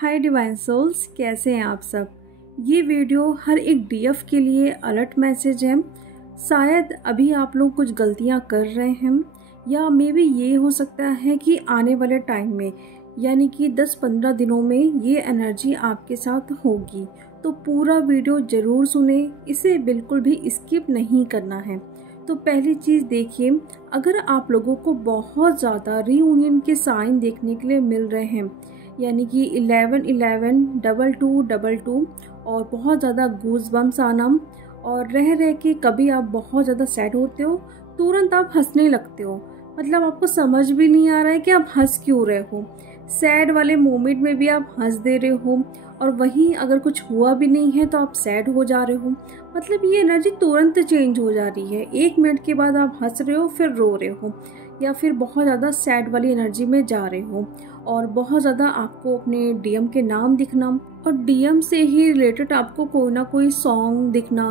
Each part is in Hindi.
हाय डिवाइन सोल्स, कैसे हैं आप सब। ये वीडियो हर एक डीएफ के लिए अलर्ट मैसेज है। शायद अभी आप लोग कुछ गलतियां कर रहे हैं या मे बी ये हो सकता है कि आने वाले टाइम में यानी कि 10-15 दिनों में ये एनर्जी आपके साथ होगी। तो पूरा वीडियो ज़रूर सुने, इसे बिल्कुल भी स्किप नहीं करना है। तो पहली चीज़ देखिए, अगर आप लोगों को बहुत ज़्यादा रीयूनियन के साइन देखने के लिए मिल रहे हैं यानी कि 11-11, 22-22 और बहुत ज़्यादा गूज बम्स आना और रह के कभी आप बहुत ज़्यादा सैड होते हो, तुरंत आप हंसने लगते हो। मतलब आपको समझ भी नहीं आ रहा है कि आप हंस क्यों रहे हो। सैड वाले मोमेंट में भी आप हंस दे रहे हो और वहीं अगर कुछ हुआ भी नहीं है तो आप सैड हो जा रहे हो। मतलब ये एनर्जी तुरंत चेंज हो जा रही है। 1 मिनट के बाद आप हंस रहे हो, फिर रो रहे हो या फिर बहुत ज़्यादा सैड वाली एनर्जी में जा रहे हो और बहुत ज़्यादा आपको अपने डीएम के नाम दिखना और डीएम से ही रिलेटेड आपको कोई ना कोई सॉन्ग दिखना,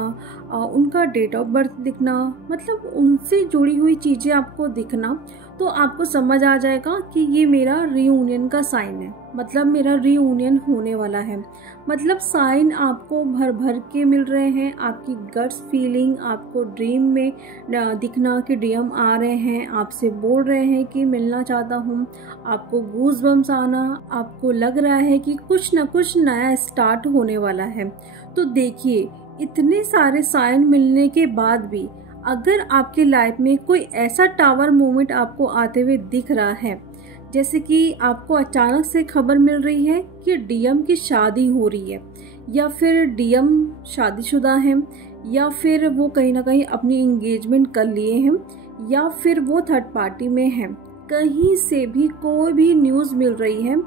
उनका डेट ऑफ बर्थ दिखना, मतलब उनसे जुड़ी हुई चीज़ें आपको दिखना। तो आपको समझ आ जाएगा कि ये मेरा रीयूनियन का साइन है, मतलब मेरा रीयूनियन होने वाला है। मतलब साइन आपको भर भर के मिल रहे हैं। आपकी गट्स फीलिंग आपको ड्रीम में दिखना कि डीएम आ रहे हैं, आपसे बोल रहे हैं कि मिलना चाहता हूँ। आपको गूज बम्स आना, आपको लग रहा है कि कुछ ना कुछ नया स्टार्ट होने वाला है। तो देखिए, इतने सारे साइन मिलने के बाद भी अगर आपकी लाइफ में कोई ऐसा टावर मोमेंट आपको आते हुए दिख रहा है, जैसे कि आपको अचानक से खबर मिल रही है कि डीएम की शादी हो रही है या फिर डीएम शादीशुदा हैं या फिर वो कहीं ना कहीं अपनी एंगेजमेंट कर लिए हैं या फिर वो थर्ड पार्टी में हैं, कहीं से भी कोई भी न्यूज़ मिल रही है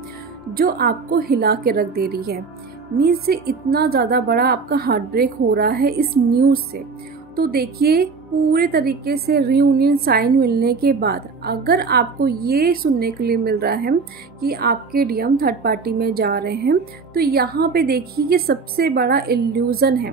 जो आपको हिला के रख दे रही है। मीन्स से इतना ज़्यादा बड़ा आपका हार्ट ब्रेक हो रहा है इस न्यूज़ से। तो देखिए, पूरे तरीके से रीयूनियन साइन मिलने के बाद अगर आपको ये सुनने के लिए मिल रहा है कि आपके डीएम थर्ड पार्टी में जा रहे हैं, तो यहाँ पे देखिए ये सबसे बड़ा इल्यूज़न है।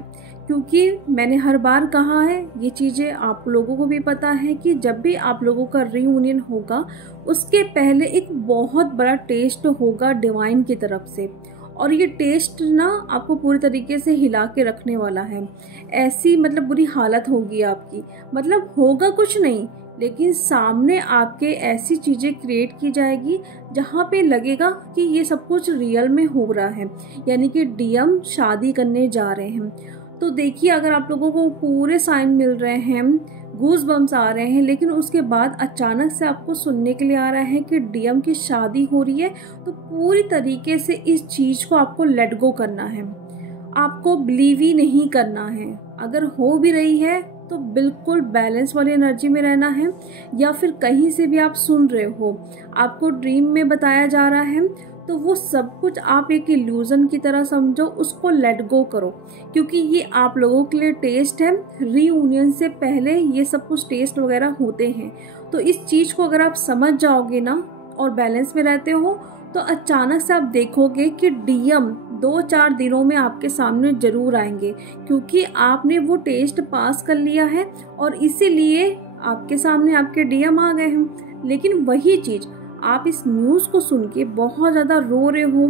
क्योंकि मैंने हर बार कहा है, ये चीज़ें आप लोगों को भी पता है कि जब भी आप लोगों का रीयूनियन होगा उसके पहले एक बहुत बड़ा टेस्ट होगा डिवाइन की तरफ से, और ये टेस्ट ना आपको पूरी तरीके से हिला के रखने वाला है। ऐसी मतलब बुरी हालत होगी आपकी, मतलब होगा कुछ नहीं लेकिन सामने आपके ऐसी चीज़ें क्रिएट की जाएगी जहाँ पे लगेगा कि ये सब कुछ रियल में हो रहा है, यानी कि डीएम शादी करने जा रहे हैं। तो देखिए, अगर आप लोगों को पूरे साइन मिल रहे हैं, गूज बम्स आ रहे हैं, लेकिन उसके बाद अचानक से आपको सुनने के लिए आ रहा है कि डीएम की शादी हो रही है, तो पूरी तरीके से इस चीज़ को आपको लेट गो करना है। आपको बिलीव ही नहीं करना है। अगर हो भी रही है तो बिल्कुल बैलेंस वाली एनर्जी में रहना है। या फिर कहीं से भी आप सुन रहे हो, आपको ड्रीम में बताया जा रहा है, तो वो सब कुछ आप एक इल्यूजन की तरह समझो, उसको लेट गो करो। क्योंकि ये आप लोगों के लिए टेस्ट है। रीयूनियन से पहले ये सब कुछ टेस्ट वगैरह होते हैं। तो इस चीज़ को अगर आप समझ जाओगे ना और बैलेंस में रहते हो, तो अचानक से आप देखोगे कि डीएम 2-4 दिनों में आपके सामने जरूर आएंगे, क्योंकि आपने वो टेस्ट पास कर लिया है और इसीलिए आपके सामने आपके डीएम आ गए हैं। लेकिन वही चीज़ आप इस न्यूज़ को सुन के बहुत ज़्यादा रो रहे हो,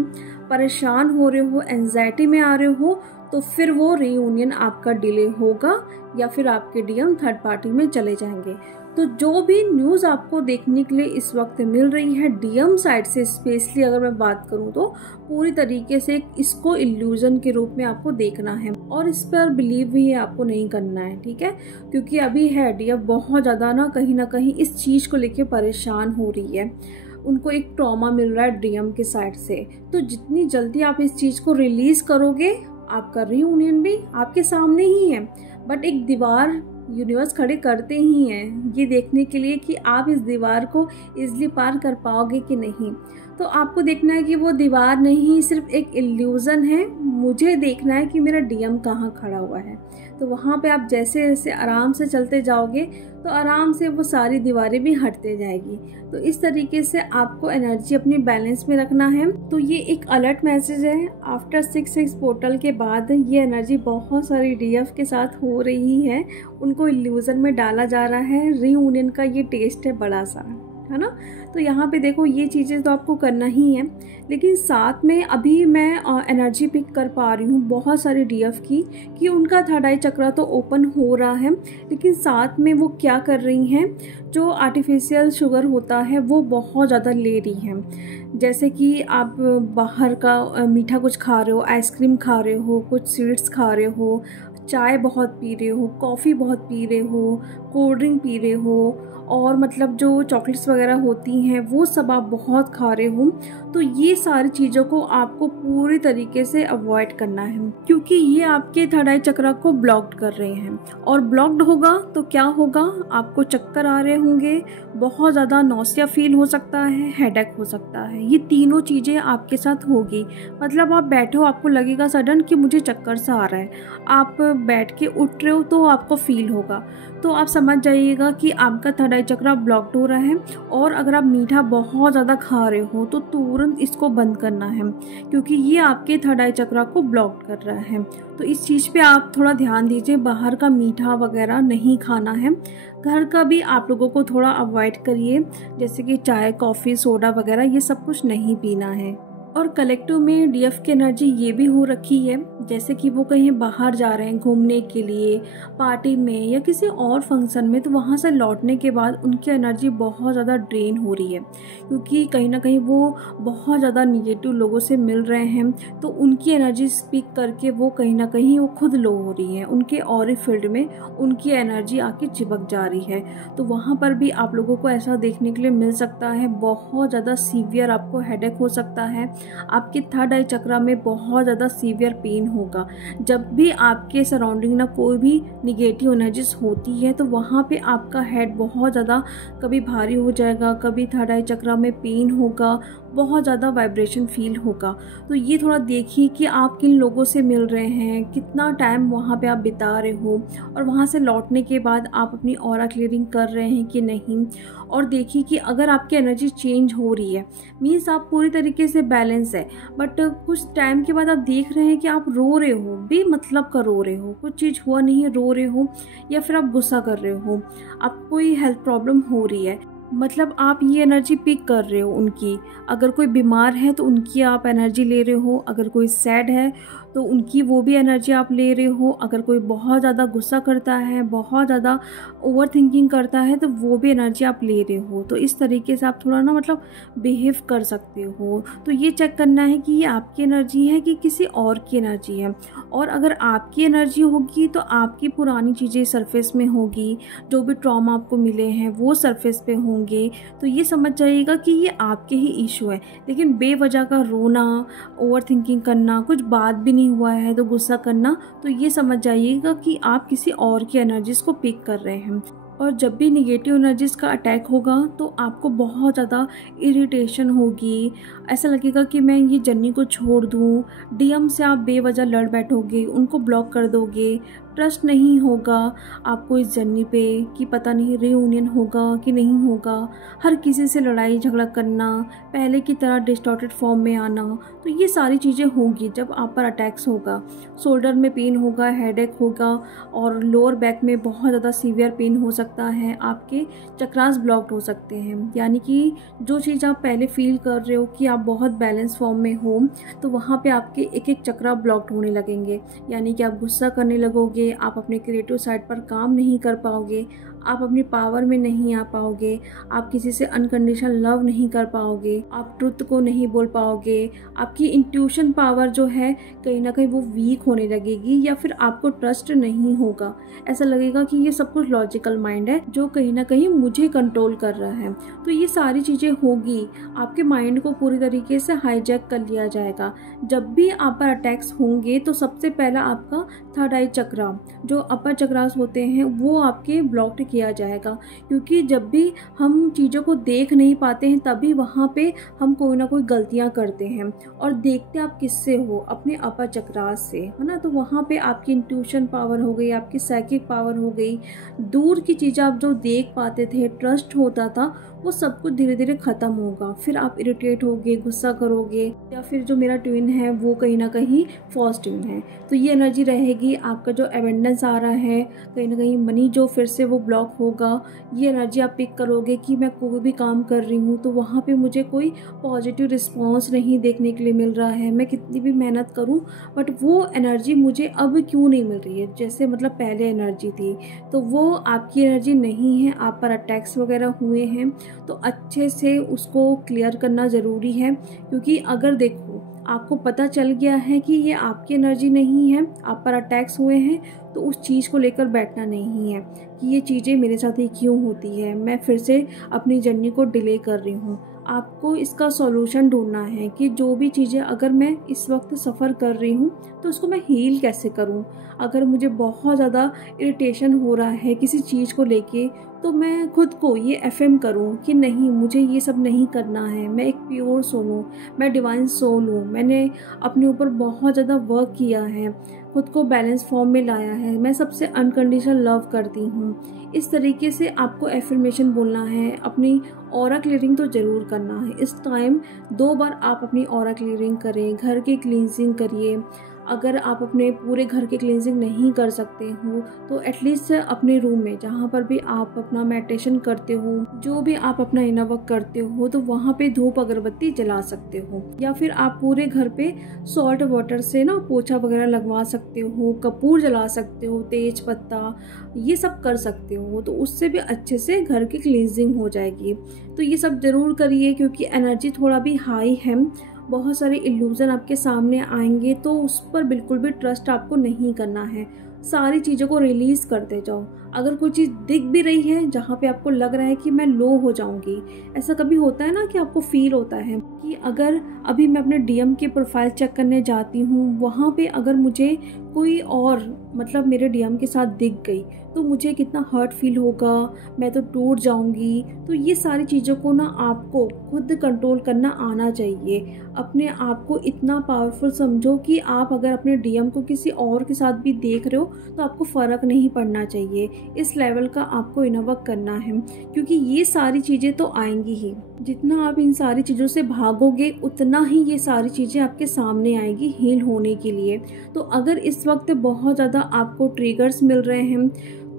परेशान हो रहे हो, एंजाइटी में आ रहे हो, तो फिर वो रीयूनियन आपका डिले होगा या फिर आपके डीएम थर्ड पार्टी में चले जाएंगे। तो जो भी न्यूज़ आपको देखने के लिए इस वक्त मिल रही है डीएम साइड से, स्पेशली अगर मैं बात करूं, तो पूरी तरीके से इसको इल्यूजन के रूप में आपको देखना है और इस पर बिलीव भी आपको नहीं करना है, ठीक है। क्योंकि अभी है डीएम बहुत ज़्यादा ना कहीं इस चीज़ को लेके परेशान हो रही है। उनको एक ट्रॉमा मिल रहा है डीएम के साइड से। तो जितनी जल्दी आप इस चीज़ को रिलीज़ करोगे, आपका रीयूनियन भी आपके सामने ही है। बट एक दीवार यूनिवर्स खड़े करते ही हैं ये देखने के लिए कि आप इस दीवार को इजीली पार कर पाओगे कि नहीं। तो आपको देखना है कि वो दीवार नहीं, सिर्फ एक इल्यूज़न है। मुझे देखना है कि मेरा डीएम कहाँ खड़ा हुआ है। तो वहाँ पे आप जैसे जैसे आराम से चलते जाओगे तो आराम से वो सारी दीवारें भी हटते जाएगी। तो इस तरीके से आपको एनर्जी अपनी बैलेंस में रखना है। तो ये एक अलर्ट मैसेज है। आफ्टर 6-6 पोर्टल के बाद ये एनर्जी बहुत सारी डीएफ के साथ हो रही है, उनको इल्यूजन में डाला जा रहा है। रीयूनियन का ये टेस्ट है बड़ा सा। है ना। तो यहाँ पे देखो ये चीज़ें तो आपको करना ही है, लेकिन साथ में अभी मैं एनर्जी पिक कर पा रही हूँ बहुत सारे डीएफ की कि उनका थर्ड आई चक्रा तो ओपन हो रहा है, लेकिन साथ में वो क्या कर रही हैं, जो आर्टिफिशियल शुगर होता है वो बहुत ज़्यादा ले रही हैं। जैसे कि आप बाहर का मीठा कुछ खा रहे हो, आइसक्रीम खा रहे हो, कुछ स्वीट्स खा रहे हो, चाय बहुत पी रहे हो, कॉफ़ी बहुत पी रहे हो, कोल्ड ड्रिंक पी रहे हो, और मतलब जो चॉकलेट्स वगैरह होती हैं वो सब आप बहुत खा रहे हो। तो ये सारी चीज़ों को आपको पूरी तरीके से अवॉइड करना है, क्योंकि ये आपके थर्ड आई चक्रा को ब्लॉक्ड कर रहे हैं। और ब्लॉक्ड होगा तो क्या होगा, आपको चक्कर आ रहे होंगे, बहुत ज़्यादा नौसिया फील हो सकता है, हेडेक हो सकता है। ये तीनों चीज़ें आपके साथ होगी। मतलब आप बैठे हो, आपको लगेगा सडन कि मुझे चक्कर सा आ रहा है, आप बैठ के उठ रहे हो तो आपको फील होगा। तो आप समझ जाइएगा कि आपका थर्ड आई चक्रा ब्लॉक्ड हो रहा है। और अगर आप मीठा बहुत ज़्यादा खा रहे हो तो तुरंत इसको बंद करना है, क्योंकि ये आपके थर्ड आई चक्रा को ब्लॉक कर रहा है। तो इस चीज़ पे आप थोड़ा ध्यान दीजिए, बाहर का मीठा वगैरह नहीं खाना है। घर का भी आप लोगों को थोड़ा अवॉइड करिए, जैसे कि चाय, कॉफ़ी, सोडा वगैरह ये सब कुछ नहीं पीना है। और कलेक्टिव में डीएफ की एनर्जी ये भी हो रखी है, जैसे कि वो कहीं बाहर जा रहे हैं घूमने के लिए, पार्टी में या किसी और फंक्शन में, तो वहाँ से लौटने के बाद उनकी एनर्जी बहुत ज़्यादा ड्रेन हो रही है, क्योंकि कहीं ना कहीं वो बहुत ज़्यादा निगेटिव लोगों से मिल रहे हैं। तो उनकी एनर्जी स्पीक करके वो कहीं ना कहीं वो खुद लो हो रही है, उनके ऑरी फील्ड में उनकी एनर्जी आके चिपक जा रही है। तो वहाँ पर भी आप लोगों को ऐसा देखने के लिए मिल सकता है, बहुत ज़्यादा सीवियर आपको हेडेक हो सकता है, आपके थर्ड आई चक्रा में बहुत ज़्यादा सीवियर पेन होगा। जब भी आपके सराउंडिंग ना कोई भी निगेटिव एनर्जीज होती है तो वहाँ पे आपका हेड बहुत ज़्यादा कभी भारी हो जाएगा, कभी थर्ड आई चक्रा में पेन होगा, बहुत ज़्यादा वाइब्रेशन फील होगा। तो ये थोड़ा देखिए कि आप किन लोगों से मिल रहे हैं, कितना टाइम वहाँ पे आप बिता रहे हो, और वहाँ से लौटने के बाद आप अपनी ऑरा क्लियरिंग कर रहे हैं कि नहीं। और देखिए कि अगर आपकी एनर्जी चेंज हो रही है, मीन्स आप पूरी तरीके से बैलेंस है, बट कुछ टाइम के बाद आप देख रहे हैं कि आप रो रहे हो, बेमतलब का रो रहे हो, कुछ चीज़ हुआ नहीं है रो रहे हो, या फिर आप गुस्सा कर रहे हो, आपको कोई हेल्थ प्रॉब्लम हो रही है, मतलब आप ये एनर्जी पिक कर रहे हो उनकी। अगर कोई बीमार है तो उनकी आप एनर्जी ले रहे हो, अगर कोई सैड है तो उनकी वो भी एनर्जी आप ले रहे हो, अगर कोई बहुत ज़्यादा गुस्सा करता है, बहुत ज़्यादा ओवर थिंकिंग करता है, तो वो भी एनर्जी आप ले रहे हो। तो इस तरीके से आप थोड़ा ना मतलब बिहेव कर सकते हो। तो ये चेक करना है कि ये आपकी एनर्जी है कि किसी और की एनर्जी है। और अगर आपकी एनर्जी होगी तो आपकी पुरानी चीज़ें सरफेस में होगी, जो भी ट्रॉमा आपको मिले हैं वो सरफेस पे होंगे। तो ये समझ जाइएगा कि ये आपके ही इशू है। लेकिन बेवजह का रोना, ओवर थिंकिंग करना, कुछ बात भी नहीं हुआ है तो गुस्सा करना, तो ये समझ जाइएगा कि आप किसी और की एनर्जीज को पिक कर रहे हैं। और जब भी निगेटिव एनर्जीज का अटैक होगा तो आपको बहुत ज़्यादा इरिटेशन होगी, ऐसा लगेगा कि मैं ये जर्नी को छोड़ दूँ। डीएम से आप बेवजह लड़ बैठोगे, उनको ब्लॉक कर दोगे, ट्रस्ट नहीं होगा आपको इस जर्नी पे कि पता नहीं रियूनियन होगा कि नहीं होगा। हर किसी से लड़ाई झगड़ा करना, पहले की तरह डिस्टॉर्टेड फॉर्म में आना, तो ये सारी चीज़ें होंगी जब आप पर अटैक्स होगा। शोल्डर में पेन होगा, हेडेक होगा, और लोअर बैक में बहुत ज़्यादा सीवियर पेन हो सकता है, आपके चक्रास ब्लॉक्ड हो सकते हैं। यानी कि जो चीज़ आप पहले फील कर रहे हो कि आप बहुत बैलेंस फॉर्म में हो, तो वहाँ पे आपके एक एक चक्रा ब्लॉक्ड होने लगेंगे। यानी कि आप गुस्सा करने लगोगे, आप अपने क्रिएटिव साइड पर काम नहीं कर पाओगे, आप अपनी पावर में नहीं आ पाओगे, आप किसी से अनकंडीशनल लव नहीं कर पाओगे, आप ट्रुथ को नहीं बोल पाओगे, आपकी इंट्यूशन पावर जो है कहीं ना कहीं वो वीक होने लगेगी, या फिर आपको ट्रस्ट नहीं होगा। ऐसा लगेगा कि ये सब कुछ लॉजिकल माइंड है जो कहीं ना कहीं मुझे कंट्रोल कर रहा है। तो ये सारी चीज़ें होगी, आपके माइंड को पूरी तरीके से हाईजैक कर लिया जाएगा। जब भी आप पर अटैक्स होंगे तो सबसे पहला आपका थर्ड आई चक्रा, जो अपर चक्रास होते हैं, वो आपके ब्लॉक्ड किया जाएगा। क्योंकि जब भी हम चीज़ों को देख नहीं पाते हैं तभी वहाँ पे हम कोई ना कोई गलतियाँ करते हैं। और देखते आप किससे हो, अपने अपर चक्रास से, है ना। तो वहाँ पे आपकी इंट्यूशन पावर हो गई, आपकी साइकिक पावर हो गई, दूर की चीज़ें आप जो देख पाते थे, ट्रस्ट होता था, वो सब कुछ धीरे धीरे ख़त्म होगा। फिर आप इरिटेट होगे, गुस्सा करोगे, या फिर जो मेरा ट्विन है वो कहीं ना कहीं फॉल्स ट्विन है, तो ये एनर्जी रहेगी। आपका जो अबेंडेंस आ रहा है, कहीं ना कहीं मनी जो फिर से वो ब्लॉक होगा, ये एनर्जी आप पिक करोगे कि मैं कोई भी काम कर रही हूँ तो वहाँ पे मुझे कोई पॉजिटिव रिस्पॉन्स नहीं देखने के लिए मिल रहा है। मैं कितनी भी मेहनत करूँ बट वो एनर्जी मुझे अब क्यों नहीं मिल रही है, जैसे मतलब पहले एनर्जी थी। तो वो आपकी एनर्जी नहीं है, आप पर अटैक्स वगैरह हुए हैं, तो अच्छे से उसको क्लियर करना ज़रूरी है। क्योंकि अगर देखो आपको पता चल गया है कि ये आपकी एनर्जी नहीं है, आप पर अटैक्स हुए हैं, तो उस चीज़ को लेकर बैठना नहीं है कि ये चीज़ें मेरे साथ ही क्यों होती है, मैं फिर से अपनी जर्नी को डिले कर रही हूँ। आपको इसका सॉल्यूशन ढूंढना है कि जो भी चीज़ें अगर मैं इस वक्त सफ़र कर रही हूँ तो उसको मैं हील कैसे करूँ। अगर मुझे बहुत ज़्यादा इरिटेशन हो रहा है किसी चीज़ को लेके, तो मैं खुद को ये एफएम करूँ कि नहीं, मुझे ये सब नहीं करना है, मैं एक प्योर सोल हूँ, मैं डिवाइन सोल हूँ, मैंने अपने ऊपर बहुत ज़्यादा वर्क किया है, खुद को बैलेंस फॉर्म में लाया है, मैं सबसे अनकंडीशनल लव करती हूँ। इस तरीके से आपको एफर्मेशन बोलना है। अपनी ऑरा क्लियरिंग तो ज़रूर करना है। इस टाइम 2 बार आप अपनी ऑरा क्लियरिंग करें, घर की क्लींजिंग करिए। अगर आप अपने पूरे घर की क्लींजिंग नहीं कर सकते हो तो एटलीस्ट अपने रूम में जहाँ पर भी आप अपना मेडिटेशन करते हो, जो भी आप अपना इनर वर्क करते हो, तो वहाँ पे धूप अगरबत्ती जला सकते हो। या फिर आप पूरे घर पे सॉल्ट वाटर से ना पोछा वगैरह लगवा सकते हो, कपूर जला सकते हो, तेज पत्ता, ये सब कर सकते हो। तो उससे भी अच्छे से घर की क्लींजिंग हो जाएगी। तो ये सब ज़रूर करिए क्योंकि एनर्जी थोड़ा भी हाई है, बहुत सारे इल्यूज़न आपके सामने आएंगे, तो उस पर बिल्कुल भी ट्रस्ट आपको नहीं करना है। सारी चीज़ों को रिलीज़ करते जाओ। अगर कोई चीज़ दिख भी रही है जहाँ पे आपको लग रहा है कि मैं लो हो जाऊँगी, ऐसा कभी होता है ना कि आपको फील होता है कि अगर अभी मैं अपने डीएम की प्रोफाइल चेक करने जाती हूँ, वहाँ पे अगर मुझे कोई और मतलब मेरे डीएम के साथ दिख गई तो मुझे कितना हर्ट फील होगा, मैं तो टूट जाऊँगी। तो ये सारी चीज़ों को ना आपको खुद कंट्रोल करना आना चाहिए। अपने आप को इतना पावरफुल समझो कि आप अगर अपने डीएम को किसी और के साथ भी देख रहे हो तो आपको फ़र्क नहीं पड़ना चाहिए। इस लेवल का आपको इनर वर्क करना है क्योंकि ये सारी चीज़ें तो आएंगी ही। जितना आप इन सारी चीज़ों से भागोगे उतना ही ये सारी चीज़ें आपके सामने आएंगी हील होने के लिए। तो अगर इस वक्त बहुत ज़्यादा आपको ट्रिगर्स मिल रहे हैं,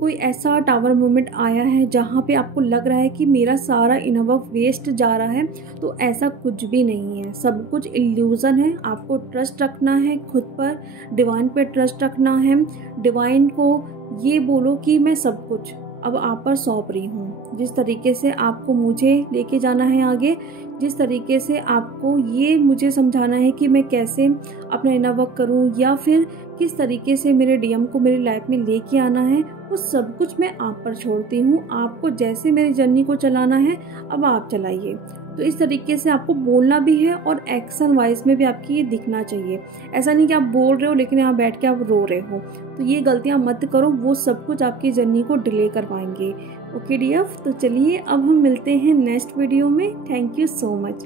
कोई ऐसा टावर मोमेंट आया है जहाँ पे आपको लग रहा है कि मेरा सारा इनर वर्क वेस्ट जा रहा है, तो ऐसा कुछ भी नहीं है, सब कुछ इल्यूज़न है। आपको ट्रस्ट रखना है खुद पर, डिवाइन पे ट्रस्ट रखना है। डिवाइन को ये बोलो कि मैं सब कुछ अब आप पर सौंप रही हूँ। जिस तरीके से आपको मुझे लेके जाना है आगे, जिस तरीके से आपको ये मुझे समझाना है कि मैं कैसे अपना इनर वर्क करूँ या फिर किस तरीके से मेरे डीएम को मेरी लाइफ में लेके आना है, वो सब कुछ मैं आप पर छोड़ती हूँ। आपको जैसे मेरी जर्नी को चलाना है अब आप चलाइए। तो इस तरीके से आपको बोलना भी है और एक्शन वाइज में भी आपकी ये दिखना चाहिए। ऐसा नहीं कि आप बोल रहे हो लेकिन यहाँ बैठ के आप रो रहे हो, तो ये गलतियाँ मत करो, वो सब कुछ आपकी जर्नी को डिले करवाएंगे। ओके डियर, तो चलिए अब हम मिलते हैं नेक्स्ट वीडियो में। Thank you so much.